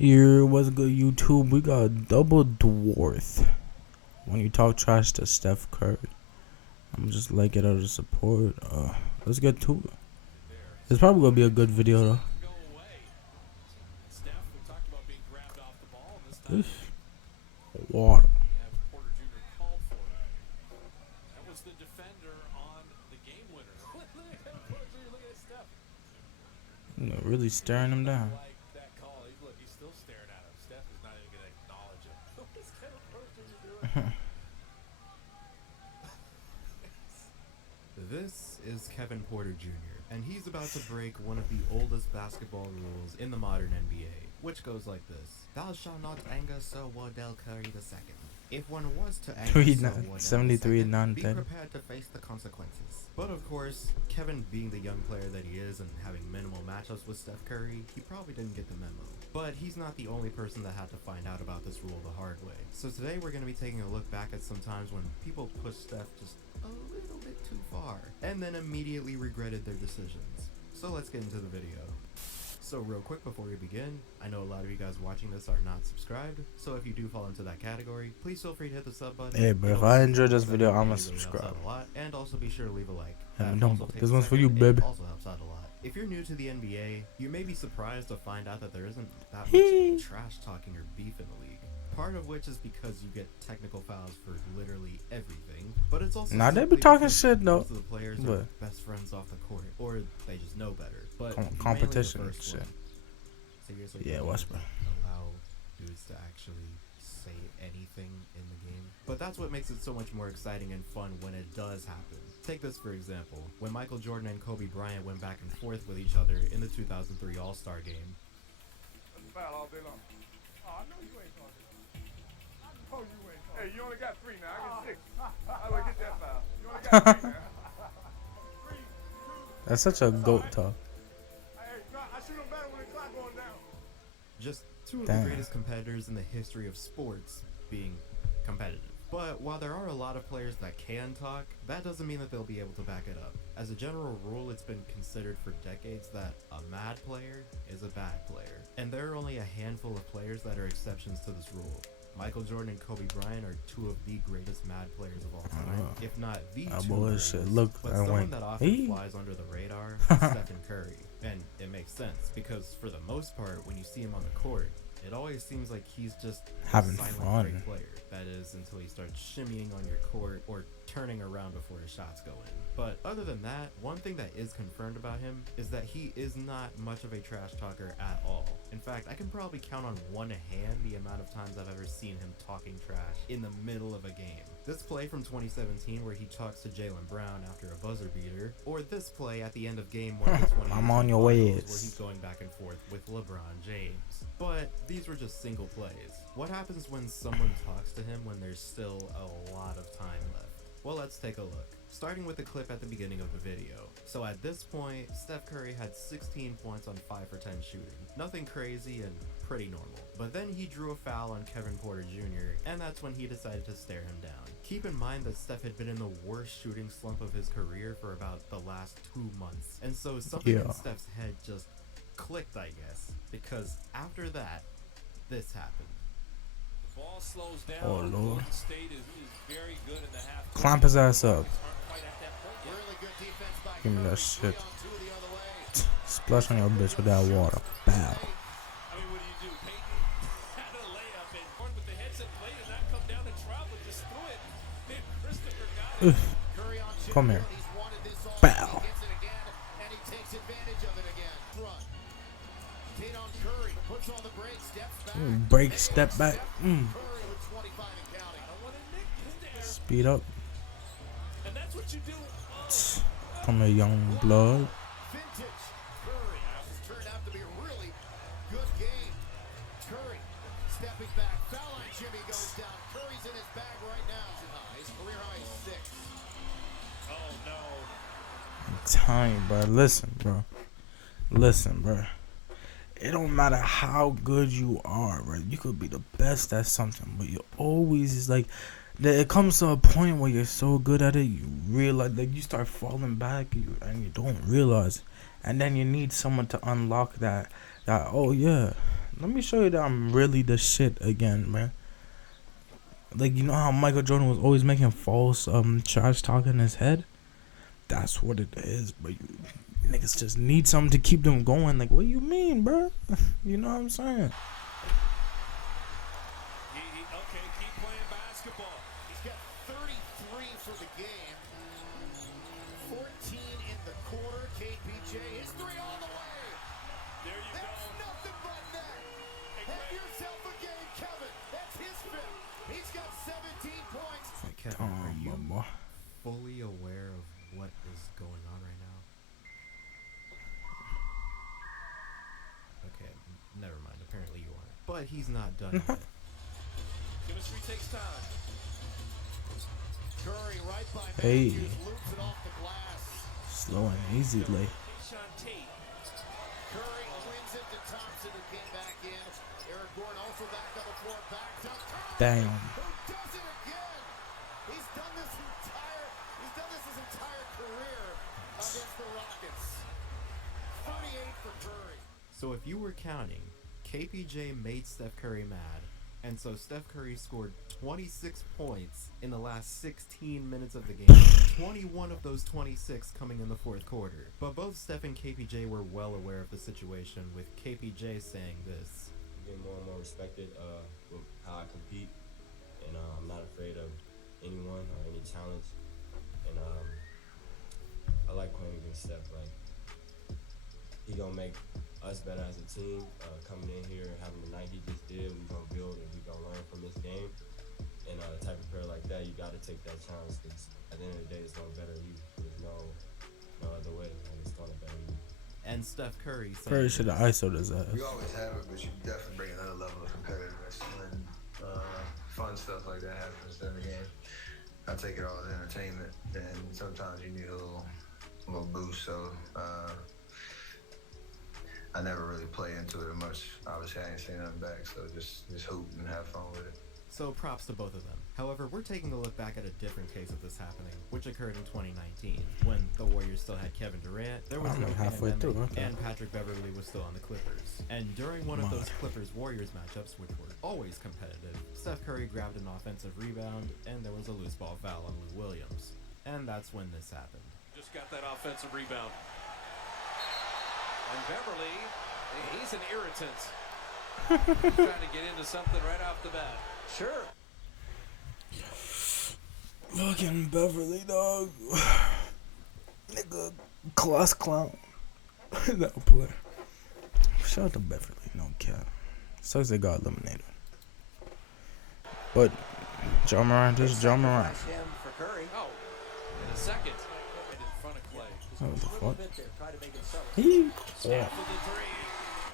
Here, what's good, YouTube? We got double dwarf. When you talk trash to Steph Curry, I'm just like it out of support. Let's get to it. It's probably gonna be a good video though. This water. Really staring him down. This is Kevin Porter Jr., and he's about to break one of the oldest basketball rules in the modern NBA, which goes like this. Thou shalt not anger Sir Wardell Curry II. If one was to anger Sir Wardell 73 II, and 9 be 10. prepared to face the consequences. But of course, Kevin being the young player that he is and having minimal matchups with Steph Curry, he probably didn't get the memo. But he's not the only person that had to find out about this rule the hard way. So today we're going to be taking a look back at some times when people pushed Steph just a little bit too far, and then immediately regretted their decisions. So let's get into the video. So real quick before we begin, I know a lot of you guys watching this are not subscribed, so if you do fall into that category, please feel free to hit the sub button. Hey, bro, if I enjoyed this video, I'm gonna subscribe. A lot, and also be sure to leave a like. This one's for you, baby. Also helps out a lot. If you're new to the NBA, you may be surprised to find out that there isn't that much trash talking or beef in the league. Part of which is because you get technical fouls for literally everything, but it's also they be talking shit though. Most of the players are best friends off the court, or they just know better. But competition shit. Seriously, yeah, Westbrook. Allow dudes to actually say anything in the game, but that's what makes it so much more exciting and fun when it does happen. Take this for example: when Michael Jordan and Kobe Bryant went back and forth with each other in the 2003 All-Star game. Foul all day long. Oh, I know you ain't talking. I know you ain't talking. Hey, you only got 3 now. I get 6. I would get that foul. You only got 3 now. 3, 2. That's such a goat talk. I shoot them better when the clock going down. Just two of the greatest competitors in the history of sports being competitive. But while there are a lot of players that can talk, that doesn't mean that they'll be able to back it up. As a general rule, it's been considered for decades that a mad player is a bad player. And there are only a handful of players that are exceptions to this rule. Michael Jordan and Kobe Bryant are two of the greatest mad players of all time, if not the two greatest. But someone that often flies under the radar is Stephen Curry. And it makes sense, because for the most part, when you see him on the court, it always seems like he's just having a silent great player. That is, until he starts shimmying on your court or turning around before his shots go in. But other than that, one thing that is confirmed about him is that he is not much of a trash talker at all. In fact, I can probably count on one hand the amount of times I've ever seen him talking trash in the middle of a game. This play from 2017 where he talks to Jaylen Brown after a buzzer beater, or this play at the end of game 1 of the 2018 I'm on your way. where he's going back and forth with LeBron James. But these were just single plays. What happens when someone talks to him when there's still a lot of time left? Well, let's take a look. Starting with the clip at the beginning of the video. So at this point, Steph Curry had 16 points on 5 for 10 shooting. Nothing crazy and pretty normal. But then he drew a foul on Kevin Porter Jr., and that's when he decided to stare him down. Keep in mind that Steph had been in the worst shooting slump of his career for about the last 2 months. And so something in Steph's head just clicked, I guess, because after that, this happened. The ball slows down. Oh Lord. Golden State is very good in the half. Clamp his ass up. Give me that shit. Splash on your bitch with that water. Bow. I mean, what do? Peyton had a layup and with the headset play did not come down and travel, just threw it. Then Christopher got it. Come here. Bow. Break, step back. Speed up. And that's what you do. Come here, young blood. Turned out to be a really good game. Curry stepping back. Foul on Jimmy goes down. Curry's in his bag right now. His career high is 6. Oh no. I'm telling you, bro. Listen, bro. It don't matter how good you are, bro. You could be the best at something, but you always is like, it comes to a point where you're so good at it, you realize, like, you start falling back, and you don't realize, and then you need someone to unlock that. Oh yeah, let me show you that I'm really the shit again, man. Like, you know how Michael Jordan was always making false trash talk in his head? That's what it is, but you niggas just need something to keep them going. Like, what do you mean, bro? You know what I'm saying? Okay, keep playing basketball. He's got 33 for the game. 14 in the quarter. KPJ is 3 all the way. There you That's go. nothing but net. Have yourself a game, Kevin. That's his fifth. He's got 17 points. Kevin, are you Boy. fully aware of what is going on right now? Okay, never mind. Apparently you aren't. But he's not done yet. Chemistry takes time. Curry right by Hey. Matthews, loops it off the glass. Slow and easy, like. Sean Tate. Curry wins it to Thompson, who came back in. Eric Gordon also back on the floor, back to Curry, Damn. who does it again. He's done this his entire career against the Rockets. 38 for Curry. So if you were counting, KPJ made Steph Curry mad, and so Steph Curry scored 26 points in the last 16 minutes of the game. 21 of those 26 coming in the fourth quarter. But both Steph and KPJ were well aware of the situation, with KPJ saying this. I'm getting more and more respected with how I compete, and I'm not afraid of anyone or any challenge. And I like playing against Steph. Like, he gonna make us better as a team. Coming in here and having the night he just did, we gonna build and we gonna learn from this game. And a type of player like that, you gotta take that challenge, because at the end of the day, it's gonna better you. There's no other way. Like, it's gonna better you. And Steph Curry saying Curry should have this. ISO'd his ass. You always have it, but you definitely bring another level of competitiveness when fun stuff like that happens during the game. I take it all as entertainment, and sometimes you need a little boost. So I never really play into it much. Obviously, I ain't saying nothing back, so just hoop and have fun with it. So props to both of them. However, we're taking a look back at a different case of this happening, which occurred in 2019, when the Warriors still had Kevin Durant, there was I'm no like halfway pandemic, through, okay. and Patrick Beverly was still on the Clippers. And during one of those Clippers-Warriors matchups, which were always competitive, Steph Curry grabbed an offensive rebound, and there was a loose ball foul on Lou Williams. And that's when this happened. Just got that offensive rebound. And Beverly, he's an irritant. Trying to get into something right off the bat. Sure. Fucking Beverly, dog. Nigga, class clown. That play. Shout out to Beverly, no cap. Sucks they got eliminated. But, John Moran, this is John Moran. Him for Curry. Oh, in a second. Right in front of Clay. What the fuck? Bit there, try to make it settle. He Snap for the three.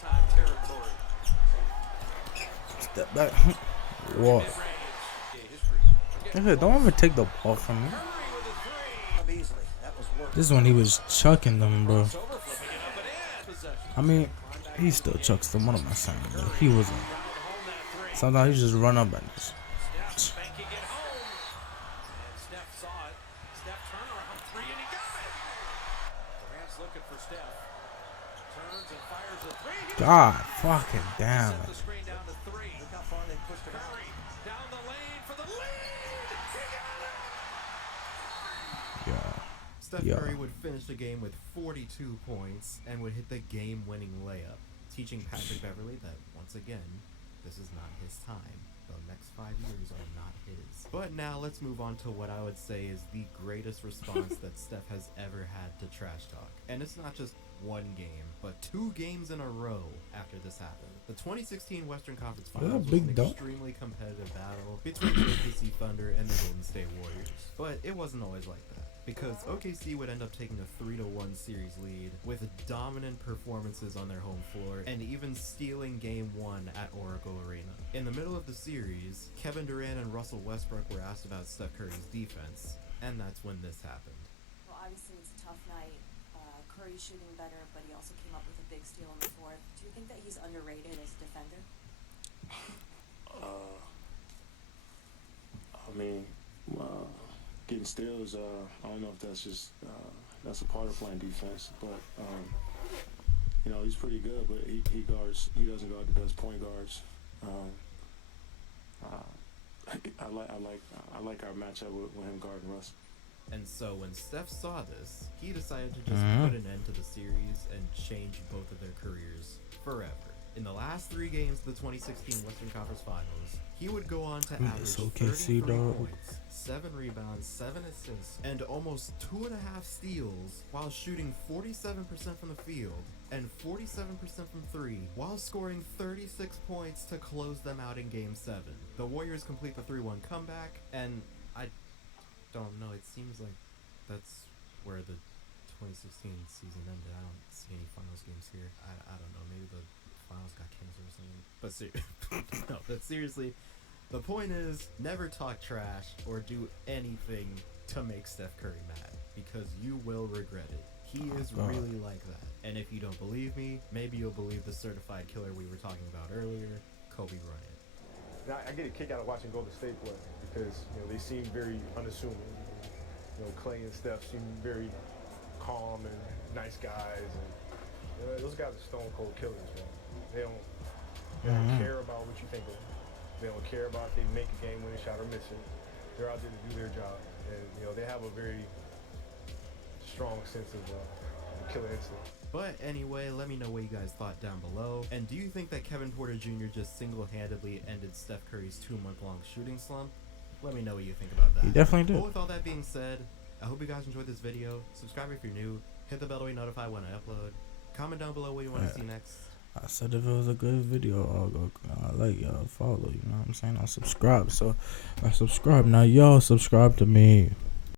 Time territory. step back. Whoa. Mid-range. Yeah, history. Nigga, don't ever take the ball from me. Curry with a three. Easily. That was work. This is when he was chucking them, bro. It's over, flipping it up and in. Possession. I mean, he still chucks them. What am I saying, bro? He wasn't. Round home that three. Sometimes he just run up and just. Steph banking it home. And Steph saw it. Steph turned around three and he got it. Durant's looking for Steph. Turns and fires a three. He God fucking damn set it. the screen down to three. Look how far they pushed it out. Curry down the lane for the lead. He got it. Yeah. Steph Yeah. Curry would finish the game with 42 points and would hit the game-winning layup, teaching Patrick Beverly that, once again, this is not his time. The next 5 years are not his. But now let's move on to what I would say is the greatest response that Steph has ever had to trash talk. And it's not just one game, but 2 games in a row after this happened. The 2016 Western Conference Finals was big an dog. extremely competitive battle between the OKC Thunder and the Golden State Warriors. But it wasn't always like that, because OKC would end up taking a 3-1 series lead with dominant performances on their home floor and even stealing Game 1 at Oracle Arena. In the middle of the series, Kevin Durant and Russell Westbrook were asked about Steph Curry's defense, and that's when this happened. Well, obviously it's a tough night. Curry's shooting better, but he also came up with a big steal in the fourth. Do you think that he's underrated as a defender? I mean, getting steals, I don't know if that's just, that's a part of playing defense, but You know, he's pretty good, but he doesn't guard the best point guards. I like our matchup with him guarding Russ. And so when Steph saw this, he decided to just put an end to the series and change both of their careers forever. In the last 3 games of the 2016 Western Conference Finals, he would go on to average 33 points, 7 rebounds, 7 assists, and almost 2.5 steals while shooting 47% from the field and 47% from 3 while scoring 36 points to close them out in Game 7. The Warriors complete the 3-1 comeback, and I don't know, it seems like that's where the 2016 season ended. I don't see any finals games here. I don't know, maybe the finals got canceled or something. But no, but seriously, the point is, never talk trash or do anything to make Steph Curry mad, because you will regret it. He is really like that. And if you don't believe me, maybe you'll believe the certified killer we were talking about earlier, Kobe Bryant. Now, I get a kick out of watching Golden State play because, you know, they seem very unassuming. You know, Clay and Steph seem very calm and nice guys, and you know, those guys are stone cold killers, man. They don't care about what you think of them. They don't care about if they make a game winning shot or miss it. They're out there to do their job, and you know, they have a very strong sense of killer instinct. But anyway, let me know what you guys thought down below. And do you think that Kevin Porter Jr. just single-handedly ended Steph Curry's 2-month-long shooting slump? Let me know what you think about that. He definitely did. But with all that being said, I hope you guys enjoyed this video. Subscribe if you're new. Hit the bell to be notified when I upload. Comment down below what you want to see next. I said if it was a good video, I'll go like y'all follow, you know what I'm saying? I'll subscribe. So I subscribe. Now y'all subscribe to me.